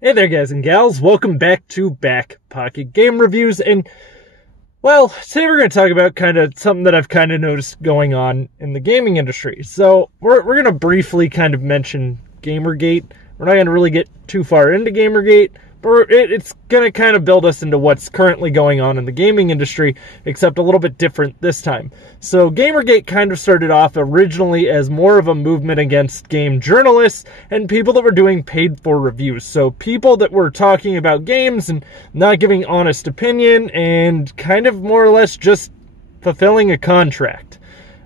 Hey there guys and gals, welcome back to Back Pocket Game Reviews, and well, today we're going to talk about kind of something that I've kind of noticed going on in the gaming industry. So we're going to briefly kind of mention Gamergate. We're not going to really get too far into Gamergate, but it's going to kind of build us into what's currently going on in the gaming industry, except a little bit different this time. So Gamergate kind of started off originally as more of a movement against game journalists and people that were doing paid-for reviews. So people that were talking about games and not giving honest opinion and kind of more or less just fulfilling a contract.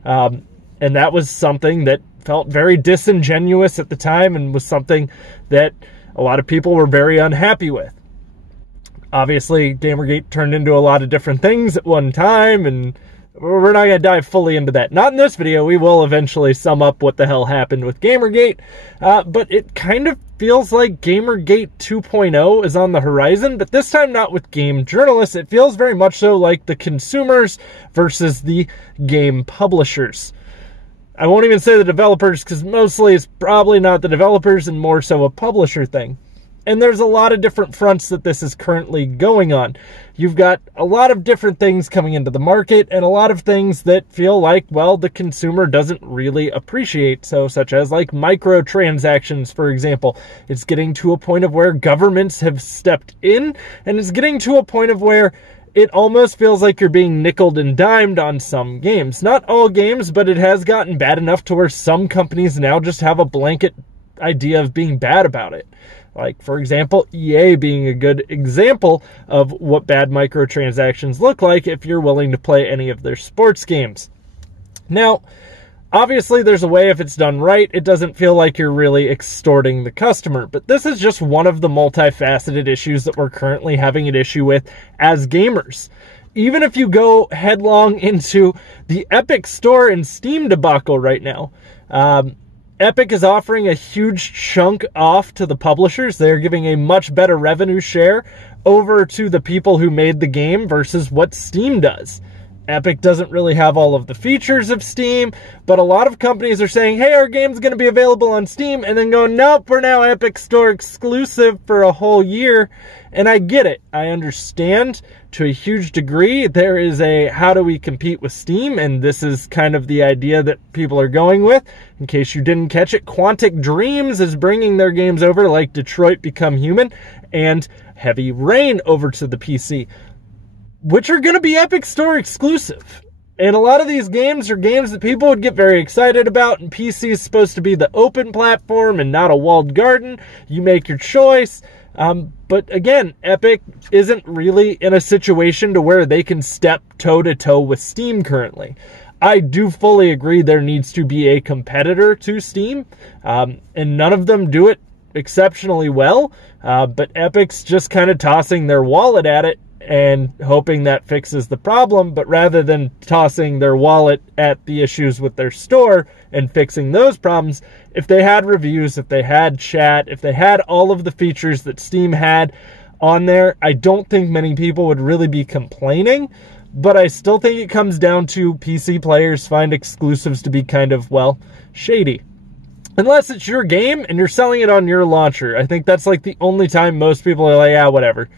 And that was something that felt very disingenuous at the time and was something that a lot of people were very unhappy with. Obviously, Gamergate turned into a lot of different things at one time, and we're not going to dive fully into that. Not in this video. We will eventually sum up what the hell happened with Gamergate, but it kind of feels like Gamergate 2.0 is on the horizon, but this time not with game journalists. It feels very much so like the consumers versus the game publishers. I won't even say the developers, because mostly it's probably not the developers and more so a publisher thing. And there's a lot of different fronts that this is currently going on. You've got a lot of different things coming into the market and a lot of things that feel like, well, the consumer doesn't really appreciate. So such as like microtransactions, for example. It's getting to a point of where governments have stepped in, and it's getting to a point of where it almost feels like you're being nickeled and dimed on some games. Not all games, but it has gotten bad enough to where some companies now just have a blanket idea of being bad about it. Like, for example, EA being a good example of what bad microtransactions look like if you're willing to play any of their sports games. Now, obviously, there's a way if it's done right, it doesn't feel like you're really extorting the customer. But this is just one of the multifaceted issues that we're currently having an issue with as gamers. Even if you go headlong into the Epic Store and Steam debacle right now, Epic is offering a huge chunk off to the publishers. They're giving a much better revenue share over to the people who made the game versus what Steam does. Epic doesn't really have all of the features of Steam, but a lot of companies are saying, hey, our game's going to be available on Steam, and then go, nope, we're now Epic Store exclusive for a whole year. And I get it. I understand to a huge degree. There is a how do we compete with Steam, and this is kind of the idea that people are going with. In case you didn't catch it, Quantic Dreams is bringing their games over, like Detroit Become Human and Heavy Rain, over to the PC, which are going to be Epic Store exclusive. And a lot of these games are games that people would get very excited about, and PC is supposed to be the open platform and not a walled garden. You make your choice. But again, Epic isn't really in a situation to where they can step toe-to-toe with Steam currently. I do fully agree there needs to be a competitor to Steam, and none of them do it exceptionally well, but Epic's just kind of tossing their wallet at it and hoping that fixes the problem. But rather than tossing their wallet at the issues with their store and fixing those problems, if they had reviews, if they had chat, if they had all of the features that Steam had on there, I don't think many people would really be complaining. But I still think it comes down to PC players find exclusives to be kind of, well, shady. Unless it's your game and you're selling it on your launcher. I think that's like the only time most people are like, yeah, whatever.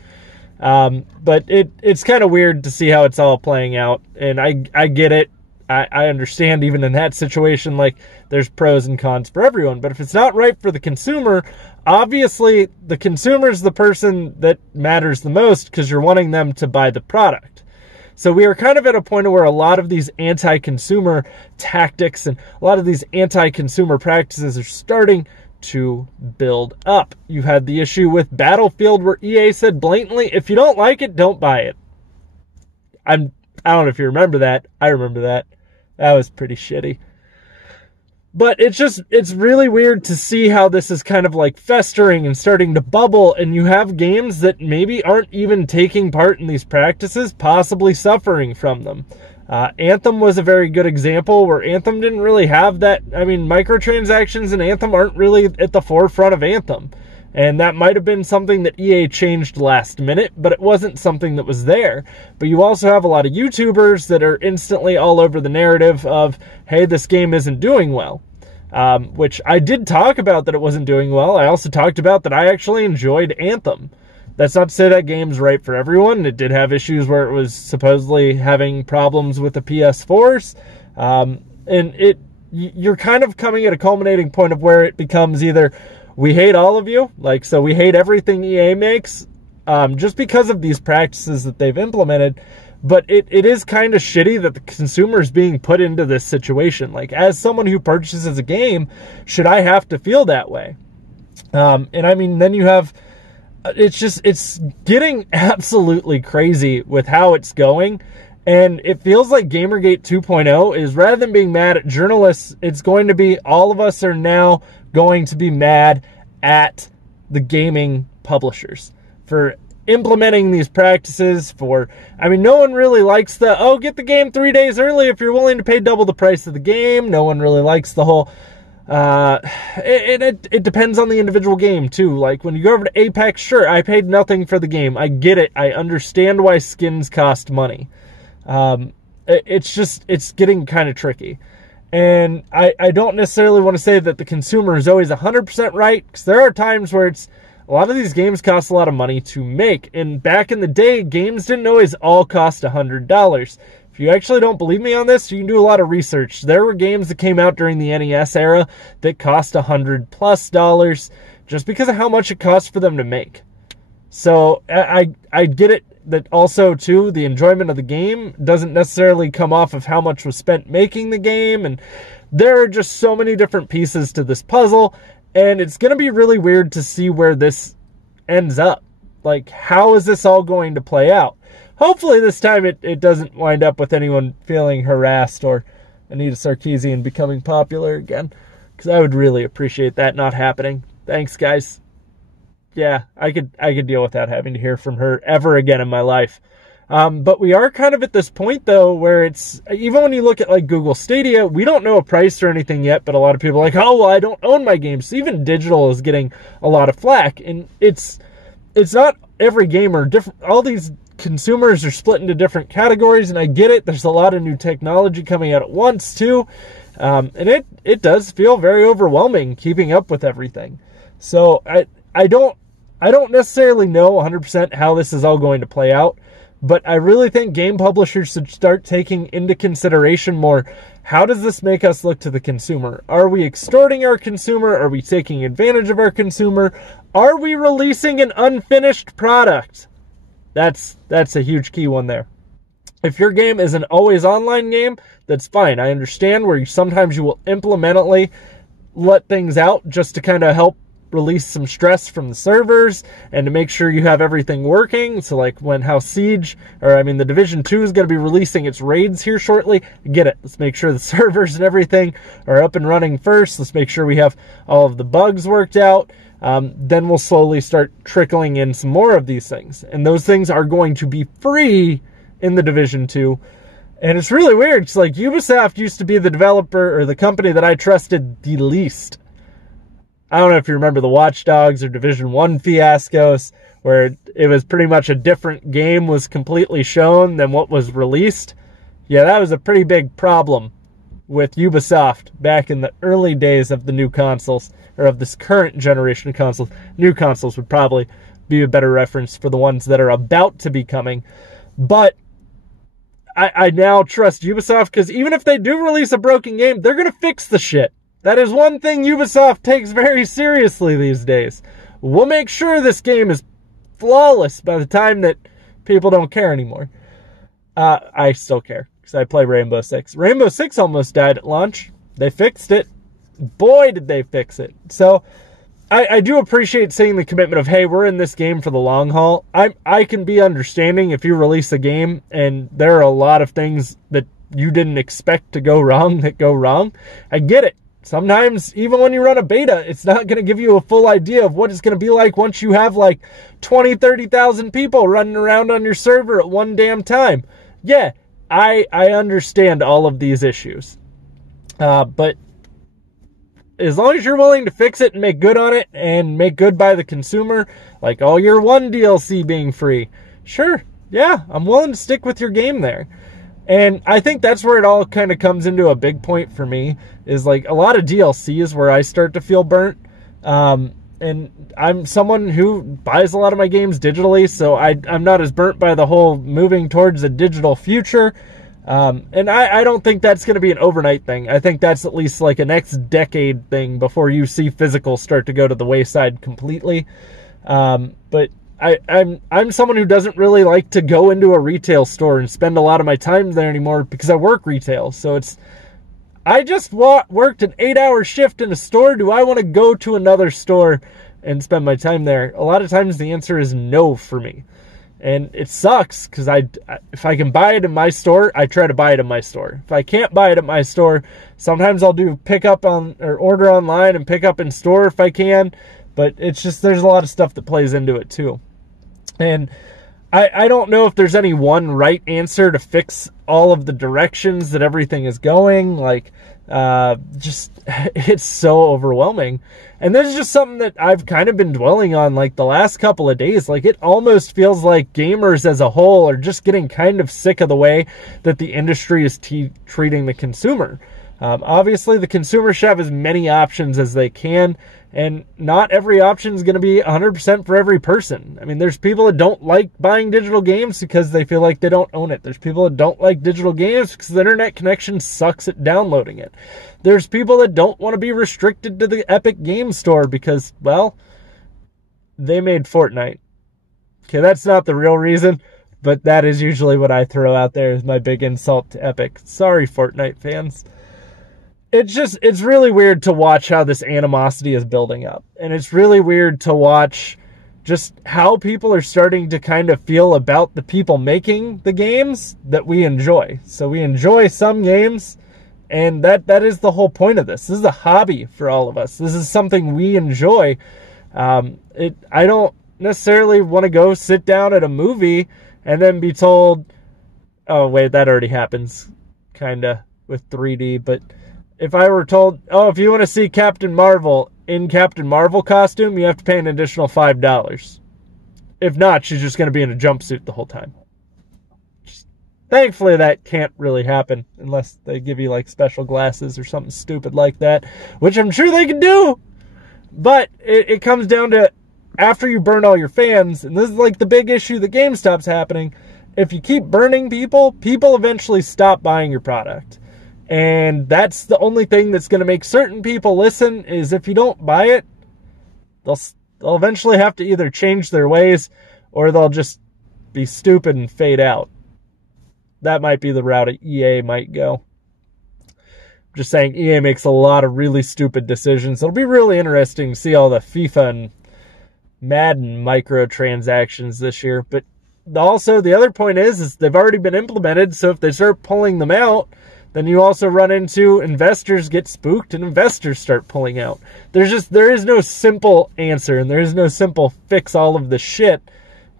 But it's kind of weird to see how it's all playing out, and I get it. I understand even in that situation, like, there's pros and cons for everyone. But if it's not right for the consumer, obviously the consumer is the person that matters the most because you're wanting them to buy the product. So we are kind of at a point where a lot of these anti-consumer tactics and a lot of these anti-consumer practices are starting to build up. You had the issue with Battlefield where EA said blatantly, if you don't like it, don't buy it. I don't know if you remember that. I remember that. That was pretty shitty. But it's really weird to see how this is kind of like festering and starting to bubble, and you have games that maybe aren't even taking part in these practices, possibly suffering from them. Anthem was a very good example where Anthem didn't really have that. I mean, microtransactions in Anthem aren't really at the forefront of Anthem. And that might have been something that EA changed last minute, but it wasn't something that was there. But you also have a lot of YouTubers that are instantly all over the narrative of, hey, this game isn't doing well. which I did talk about that it wasn't doing well. I also talked about that I actually enjoyed Anthem. That's not to say that game's right for everyone. It did have issues where it was supposedly having problems with the PS4s. And you're kind of coming at a culminating point of where it becomes either we hate all of you, like, so we hate everything EA makes, just because of these practices that they've implemented. But it is kind of shitty that the consumer is being put into this situation. Like, as someone who purchases a game, should I have to feel that way? And I mean, then you have, it's getting absolutely crazy with how it's going. And it feels like Gamergate 2.0 is, rather than being mad at journalists, it's going to be, all of us are now going to be mad at the gaming publishers for implementing these practices. I mean, no one really likes get the game 3 days early if you're willing to pay double the price of the game. No one really likes the whole, it depends on the individual game too. Like, when you go over to Apex, sure, I paid nothing for the game. I get it. I understand why skins cost money. It's getting kind of tricky. And I don't necessarily want to say that the consumer is always 100% right, because there are times where a lot of these games cost a lot of money to make. And back in the day, games didn't always all cost $100. If you actually don't believe me on this, you can do a lot of research. There were games that came out during the NES era that cost $100+ just because of how much it cost for them to make. So I get it that also, too, the enjoyment of the game doesn't necessarily come off of how much was spent making the game. And there are just so many different pieces to this puzzle. And it's going to be really weird to see where this ends up. Like, how is this all going to play out? Hopefully this time it doesn't wind up with anyone feeling harassed or Anita Sarkeesian becoming popular again. Because I would really appreciate that not happening. Thanks, guys. Yeah, I could deal without having to hear from her ever again in my life. But we are kind of at this point, though, where it's, even when you look at, like, Google Stadia, we don't know a price or anything yet, but a lot of people are like, oh, well, I don't own my games. So even digital is getting a lot of flack. And it's not every gamer. All these consumers are split into different categories, and I get it. There's a lot of new technology coming out at once, too. And it does feel very overwhelming keeping up with everything. So I don't necessarily know 100% how this is all going to play out, but I really think game publishers should start taking into consideration more, how does this make us look to the consumer? Are we extorting our consumer? Are we taking advantage of our consumer? Are we releasing an unfinished product? That's a huge key one there. If your game is an always online game, that's fine. I understand where sometimes you will implementally let things out just to kind of help release some stress from the servers and to make sure you have everything working. So like when the Division 2 is going to be releasing its raids here shortly, get it. Let's make sure the servers and everything are up and running first. Let's make sure we have all of the bugs worked out. Then we'll slowly start trickling in some more of these things. And those things are going to be free in the Division 2. And it's really weird. It's like Ubisoft used to be the developer or the company that I trusted the least. I don't know if you remember the Watch Dogs or Division 1 fiascos, where it was pretty much a different game was completely shown than what was released. Yeah, that was a pretty big problem with Ubisoft back in the early days of the new consoles, or of this current generation of consoles. New consoles would probably be a better reference for the ones that are about to be coming. But I now trust Ubisoft, because even if they do release a broken game, they're going to fix the shit. That is one thing Ubisoft takes very seriously these days. We'll make sure this game is flawless by the time that people don't care anymore. I still care, because I play Rainbow Six. Rainbow Six almost died at launch. They fixed it. Boy, did they fix it. So, I do appreciate seeing the commitment of, hey, we're in this game for the long haul. I can be understanding if you release a game and there are a lot of things that you didn't expect to go wrong that go wrong. I get it. Sometimes, even when you run a beta, it's not going to give you a full idea of what it's going to be like once you have like 20, 30,000 people running around on your server at one damn time. Yeah, I understand all of these issues. But as long as you're willing to fix it and make good on it and make good by the consumer, like all your one DLC being free, sure, yeah, I'm willing to stick with your game there. And I think that's where it all kind of comes into a big point for me, is like a lot of DLC is where I start to feel burnt. And I'm someone who buys a lot of my games digitally, so I'm not as burnt by the whole moving towards a digital future. And I don't think that's going to be an overnight thing. I think that's at least like a next decade thing before you see physical start to go to the wayside completely. But I'm someone who doesn't really like to go into a retail store and spend a lot of my time there anymore because I work retail. So I just worked an 8-hour shift in a store. Do I want to go to another store and spend my time there? A lot of times the answer is no for me. And it sucks because if I can buy it in my store, I try to buy it in my store. If I can't buy it at my store, sometimes I'll do pick up on or order online and pick up in store if I can. But it's just, there's a lot of stuff that plays into it too. And I don't know if there's any one right answer to fix all of the directions that everything is going. Like, just, it's so overwhelming. And this is just something that I've kind of been dwelling on like the last couple of days. Like, it almost feels like gamers as a whole are just getting kind of sick of the way that the industry is treating the consumer. Obviously, the consumer should have as many options as they can, and not every option is going to be 100% for every person. I mean, there's people that don't like buying digital games because they feel like they don't own it. There's people that don't like digital games because the internet connection sucks at downloading it. There's people that don't want to be restricted to the Epic Game Store because, well, they made Fortnite. Okay, that's not the real reason, but that is usually what I throw out there as my big insult to Epic. Sorry, Fortnite fans. It's really weird to watch how this animosity is building up. And it's really weird to watch just how people are starting to kind of feel about the people making the games that we enjoy. So we enjoy some games, and that is the whole point of this. This is a hobby for all of us. This is something we enjoy. I don't necessarily want to go sit down at a movie and then be told, oh, wait, that already happens kind of with 3D, but if I were told, oh, if you want to see Captain Marvel in Captain Marvel costume, you have to pay an additional $5. If not, she's just going to be in a jumpsuit the whole time. Thankfully, that can't really happen unless they give you like special glasses or something stupid like that, which I'm sure they can do. But it comes down to after you burn all your fans, and this is like the big issue that GameStop's happening. If you keep burning people, people eventually stop buying your product. And that's the only thing that's going to make certain people listen, is if you don't buy it, they'll eventually have to either change their ways or they'll just be stupid and fade out. That might be the route EA might go. I'm just saying, EA makes a lot of really stupid decisions. It'll be really interesting to see all the FIFA and Madden microtransactions this year. But also, the other point is they've already been implemented, so if they start pulling them out, then you also run into investors get spooked and investors start pulling out. There is no simple answer, and there is no simple fix all of this shit.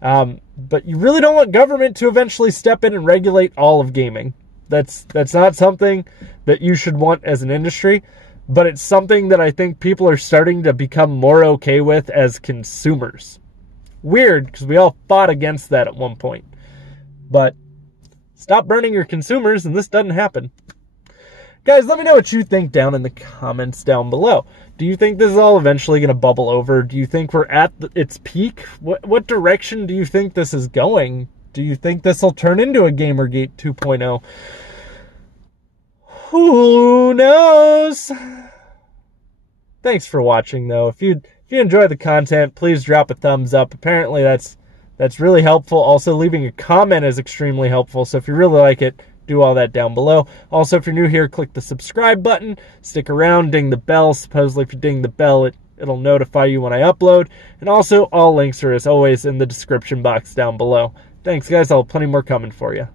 But you really don't want government to eventually step in and regulate all of gaming. That's not something that you should want as an industry, but it's something that I think people are starting to become more okay with as consumers. Weird, because we all fought against that at one point. But stop burning your consumers and this doesn't happen. Guys, let me know what you think down in the comments down below. Do you think this is all eventually going to bubble over? Do you think we're at its peak? What direction do you think this is going? Do you think this will turn into a Gamergate 2.0? Who knows? Thanks for watching, though. If you enjoy the content, please drop a thumbs up. Apparently that's really helpful. Also, leaving a comment is extremely helpful. So if you really like it, do all that down below. Also, if you're new here, click the subscribe button. Stick around, ding the bell. Supposedly, if you ding the bell, it'll notify you when I upload. And also, all links are, as always, in the description box down below. Thanks, guys. I'll have plenty more coming for you.